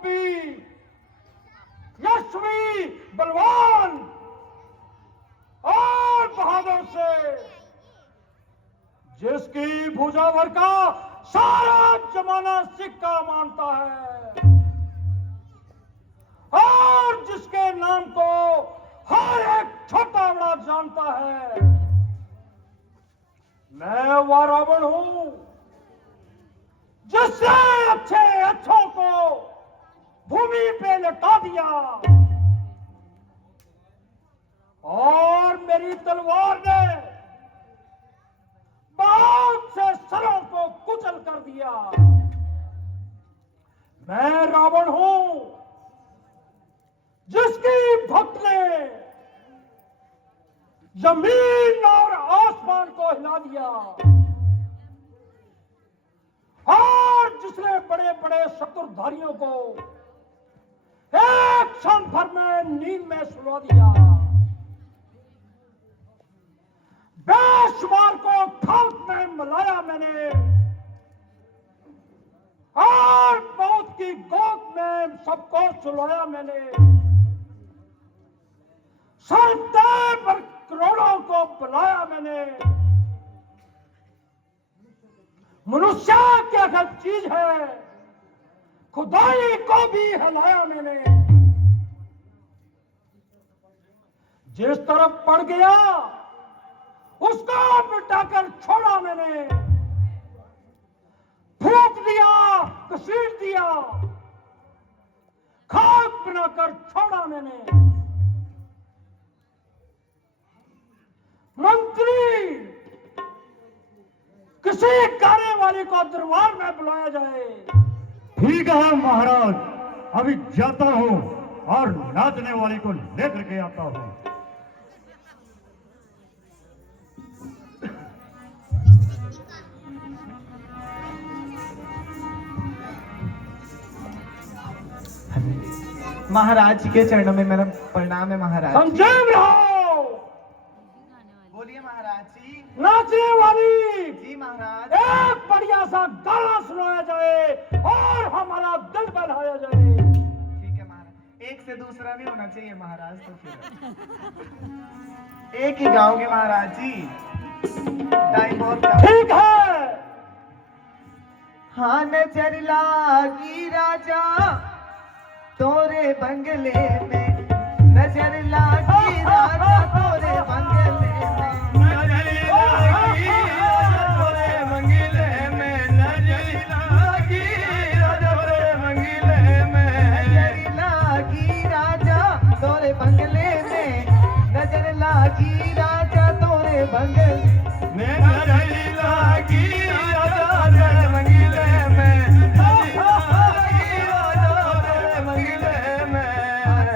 प्रतापी, यशस्वी, बलवान और बहादुर से, जिसकी भुजा भर का सारा जमाना सिक्का मानता है और जिसके नाम को हर एक छोटा बड़ा जानता है। मैं वह रावण हूं जिसने अच्छे अच्छों को भूमि पे लटा दिया और मेरी तलवार ने बहुत से सरों को कुचल कर दिया। मैं रावण हूं जिसकी भक्त ने जमीन और आसमान को हिला दिया और जिसने बड़े बड़े शत्रुधारियों को एक क्षण भर में नींद में सुला दिया। बेशुमार को खाक में मिलाया मैंने और मौत की गोद में सबको सुलाया मैंने। सरते पर करोड़ों को बुलाया मैंने। मनुष्य क्या गलत चीज है, खुदाई को भी हिलाया मैंने। जिस तरफ पड़ गया उसको मिटाकर छोड़ा मैंने। फूंक दिया, घसीट दिया, खाक बनाकर छोड़ा मैंने। मंत्री, किसी गाने वाले को दरबार में बुलाया जाए। ठीक है महाराज, अभी जाता हूं और नाचने वाले को लेकर के आता हूं। महाराज के चरणों में मेरा प्रणाम है महाराज। संजीव रहो। बोलिए महाराज जी। नाचने वाली जी महाराज। एक बढ़िया सा गाना सुनाया जाए और हमारा दिल बहलाया जाए। ठीक है महाराज, एक से दूसरा नहीं होना चाहिए महाराज, तो फिर एक ही गाओगे महाराज जी। टाइम बहुत कम। ठीक है। हाँ नजर लागी राजा तोरे बंगले में, नजर लागी राजा तोरे बंगले में, नजर लागी राजा तोरे बंगले में, नजर लागी राजा तोरे बंगले में, नजर लागी राजा तोरे बंगले में, नजर लागी राजा तोरे बंगले में, नजर लागी राजा तोरे बंगले में,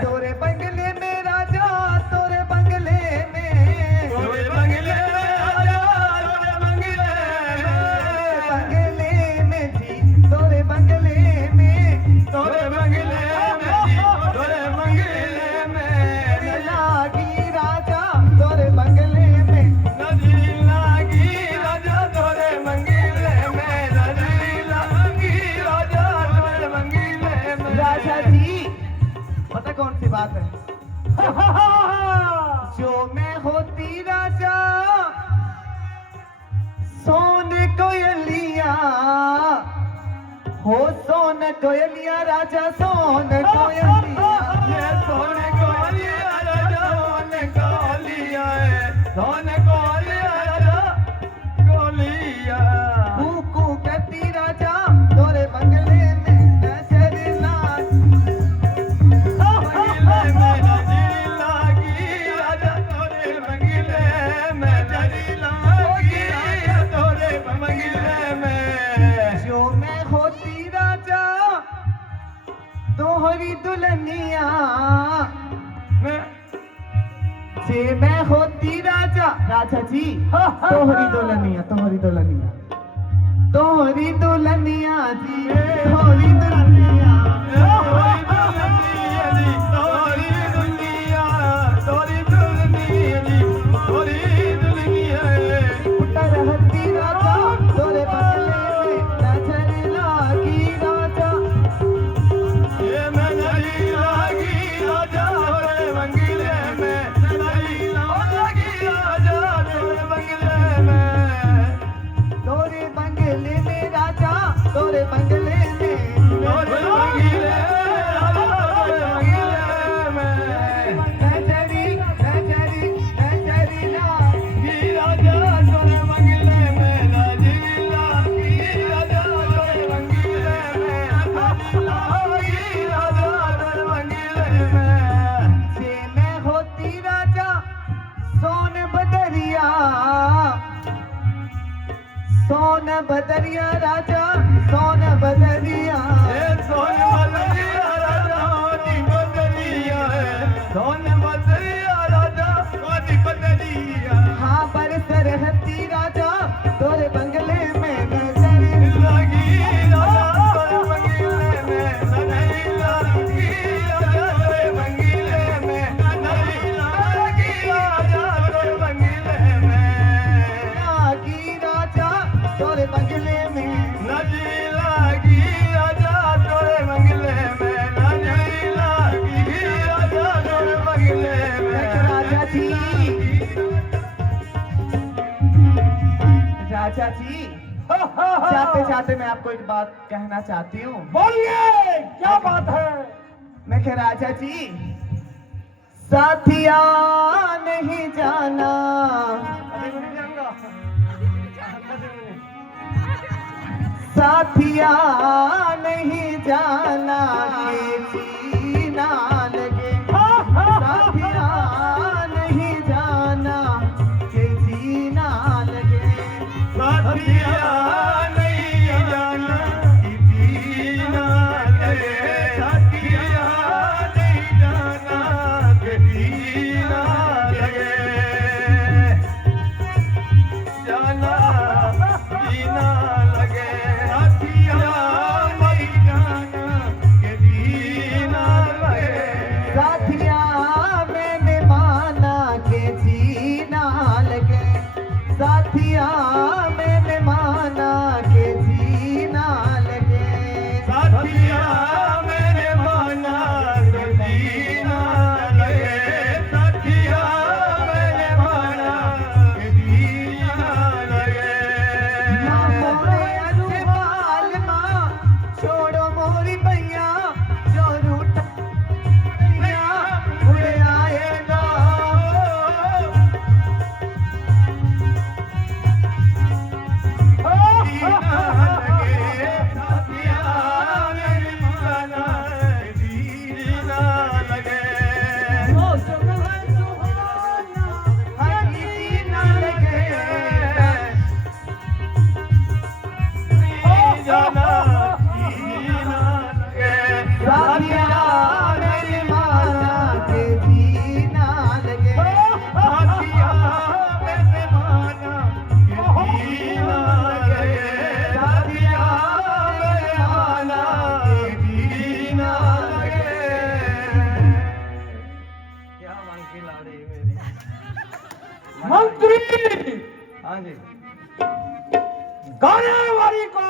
तोरे बंगले में राजा तोरे बंगले में, तोरे बंगले में राजा तोरे बंगले में जी, तोरे बंगले में, तोरे बंगले में जी, तोरे बंगले में लागी राजा तोरे बंगले में, नदी लागी राजा तोरे बंगले में, नदी लागी राजा तोरे बंगले में। राजा जी पता कौन सी बात है? जो मैं होती राजा सोन कोयलिया, हो सोन कोयलिया राजा सोन कोयलिया, ये सोन कोयलिया राजा सोन कोयलिया है, सोन कोयलिया राजा कोयलिया, कूकू करती राजा तोरे बंगले में, नजर लागी तोहरी दुल्हनिया से मैं होती राजा, राजा जी तोहरी दुल्हनिया, तोहरी दुल्हनिया, तोहरी दुल्हनिया जी, तोहरी दुल्हनिया, तोहरी दुल्हनिया जी, तोहरी दुल्हनिया, तोहरी दुल्हनिया जी, तोहरी दुल्हनिया उतर हती राजा तोरे बंगले में, नजर लागी राजा राजा जी, जाते जाते मैं आपको एक बात कहना चाहती हूँ। बोलिए क्या बात है। मैं कह राजा जी, साथिया नहीं जाना, साथिया नहीं जाना के जीना लगे, साथिया नहीं जाना के जीना लगे, साथिया नहीं जाना कि जीना लगे, साथिया नहीं जाना कि जीना लगे, जाना जीना लगे, साथिया नहीं जाना कि जीना लगे, साथिया मैंने माना के जीना लगे, साथिया मैंने माना के जीना लगे, साथिया मैंने माना कि जीना लगे, साथिया मैंने माना कि जीना लगे, मोरे अच्छे बाल माँ छोड़ो मोरी भैया, जो रूठ भैया उड़े आएगा, हरी जीना लगे, साथिया मैंने माना के जीना लगे, साथिया मैंने माना के जीना लगे। क्या मन की लाड़ी मेरी। मंत्री हाँ जी, गाने वाली को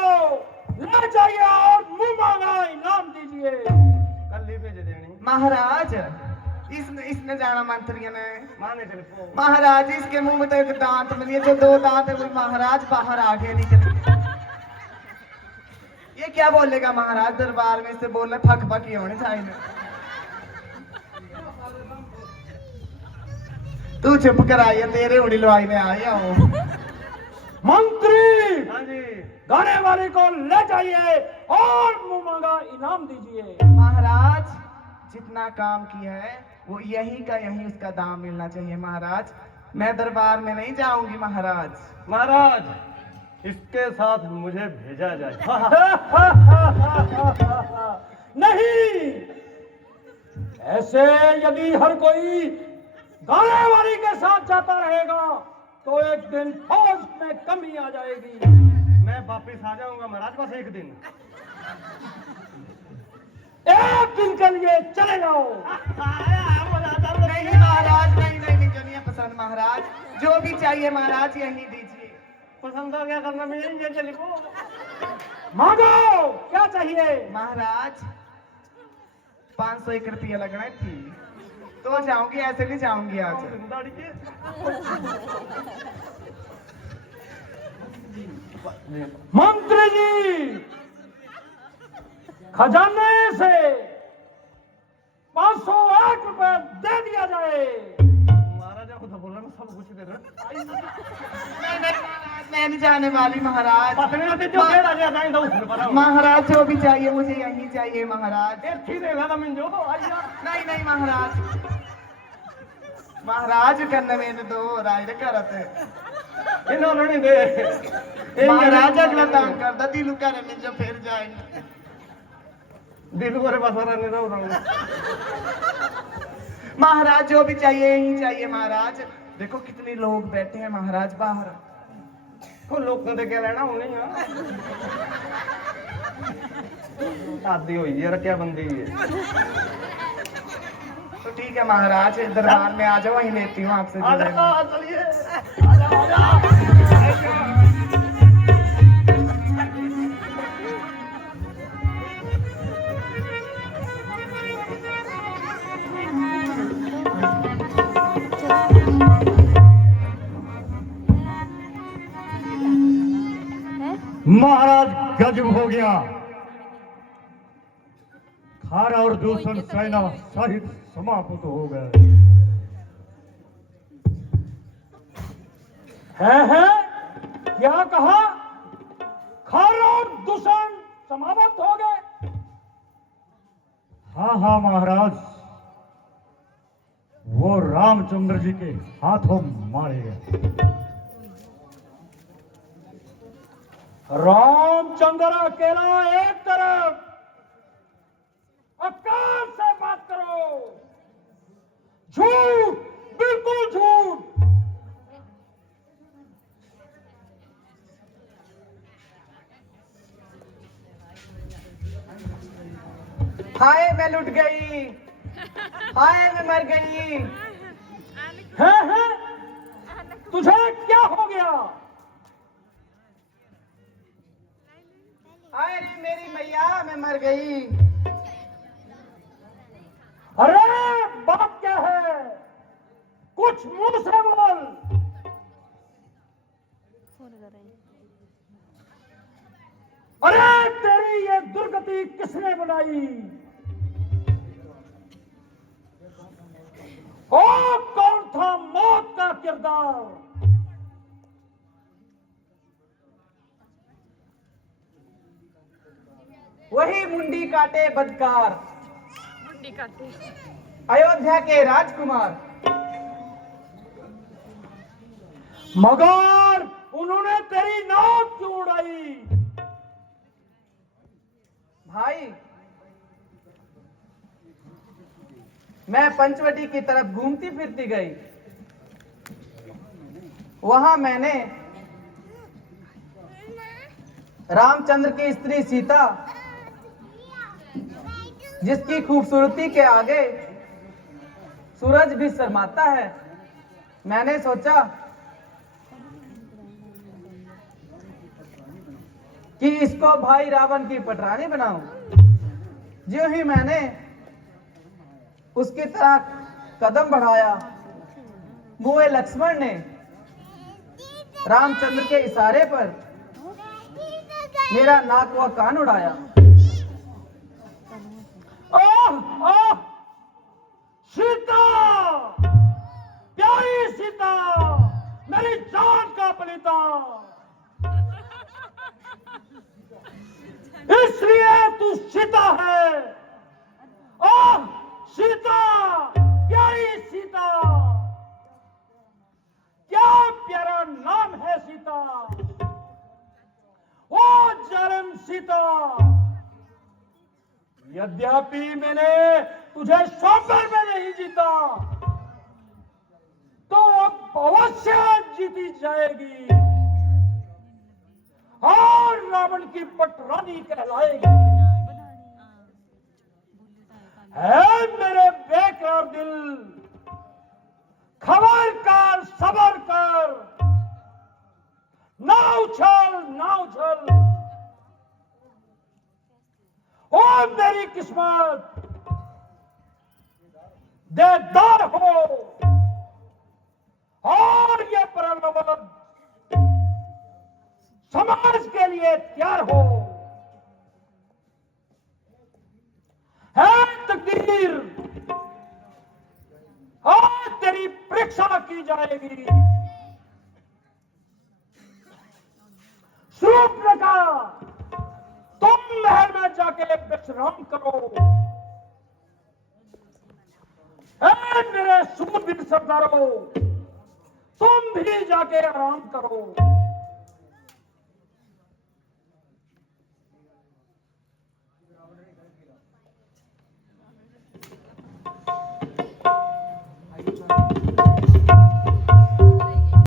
ले जाइए और मुंह मांगा इनाम दीजिए। कल ही भेज देनी। महाराज, इसने जाना मंत्री ने। माने चले पो। महाराज, इसके मुंह में तो एक दांत मिली है, जो दो दांत है वो महाराज बाहर आगे निकले। ये क्या बोलेगा महाराज दरबार में, इससे बोलना फक फक ही होने चाहिए। तू चुप कराइए, तेरे उड़ी लवाई में आया हूँ। मंत्री हाँ जी, गाने वाले को ले जाइए और मुंह मांगा इनाम दीजिए। महाराज, जितना काम किया है वो यही का यही उसका दाम मिलना चाहिए महाराज। मैं दरबार में नहीं जाऊंगी महाराज। महाराज इसके साथ मुझे भेजा जाए। नहीं, ऐसे यदि हर कोई गाने वाली के साथ जाता रहेगा तो एक दिन फौज में कमी आ जाएगी। मैं वापिस आ जाऊंगा महाराज, बस एक दिन। एक दिन के लिए चले जाओ। नहीं महाराज, नहीं नहीं नहीं, जो नहीं है पसंद महाराज, जो भी चाहिए महाराज यही दीजिए। पसंद हो गया करना मैं ये चली पो। मांगो, क्या चाहिए? महाराज 501 रुपया लगना थी तो जाऊंगी, ऐसे नहीं जाऊंगी आज। जिंदाड़ी के। मंत्री जी, खजाने से 501 रुपए दे दिया जाए। महाराजा को तो बोला ना सब कुछ दे रहा। मैं नहीं जाने वाली महाराज। पत्नी ने जो कह रहा था इंदा उसने पता। महाराज, जो भी चाहिए मुझे यही चाहिए महाराज। एक ठीक देगा तो मैं जो आइया। नहीं नहीं महाराज, महाराज करने में दो राय करते इन्होंने दे। महाराज अगला तंग करता दिलू करने जो फिर जाएगा। दिल को रे बस रहने दो उन्होंने। महाराज, जो भी चाहिए यही चाहिए महाराज। देखो कितने लोग बैठे हैं महाराज बाहर। को लोग को देखे लेना होने ही आदि हुई है क्या बंदी है। तो ठीक है महाराज, दरबार में आ जाओ, वहीं लेती हूँ आपसे। महाराज गजब हो गया। खारा और दूषण सेना सहित समाप्त हो गए। है क्या कहा? खारा और दूषण समाप्त हो गए? हाँ हाँ महाराज, वो रामचंद्र जी के हाथों मारे गए। रामचंद्र अकेला एक तरफ, अक्कल से बात करो। झूठ, बिल्कुल झूठ। हाय मैं लुट गई, हाय मैं मर गई। है तुझे क्या हो गया? हाय रे मेरी मैया, मैं मर गई। अरे बात क्या है? कुछ मुंह से बोल। अरे तेरी ये दुर्गति किसने बनाई? ओ कौन था मौत का किरदार? वही मुंडी काटे बदकार, अयोध्या के राजकुमार। मगर उन्होंने तेरी नाक क्यों उड़ाई? भाई मैं पंचवटी की तरफ घूमती फिरती गई। वहां मैंने रामचंद्र की स्त्री सीता, जिसकी खूबसूरती के आगे सूरज भी शर्माता है, मैंने सोचा कि इसको भाई रावण की पटरानी बनाऊं। जो ही मैंने उसकी तरफ कदम बढ़ाया, मुए लक्ष्मण ने रामचंद्र के इशारे पर मेरा नाक व कान उड़ाया। आह आह सीता, प्यारी सीता, मेरी जान का पलिता, इसलिए तू सीता है। आह सीता, प्यारी सीता, क्या प्यारा नाम है सीता। ओ जालिम सीता, यद्यपि मैंने तुझे स्वयंवर में नहीं जीता, तो अब अवश्य जीती जाएगी और रावण की पटरानी कहलाएगी। है मेरे बेकरार दिल, खबर कर, सबर कर, ना उछल ना उछल। ओ मेरी किस्मत, देदार हो और ये प्रलोभन समाज के लिए तैयार हो। है तकदीर, आज तेरी परीक्षा की जाएगी। शूर्पणखा, तुम महल में जाके विश्राम करो। ऐ मेरे सूरवीर सरदारों, तुम भी जाके आराम करो।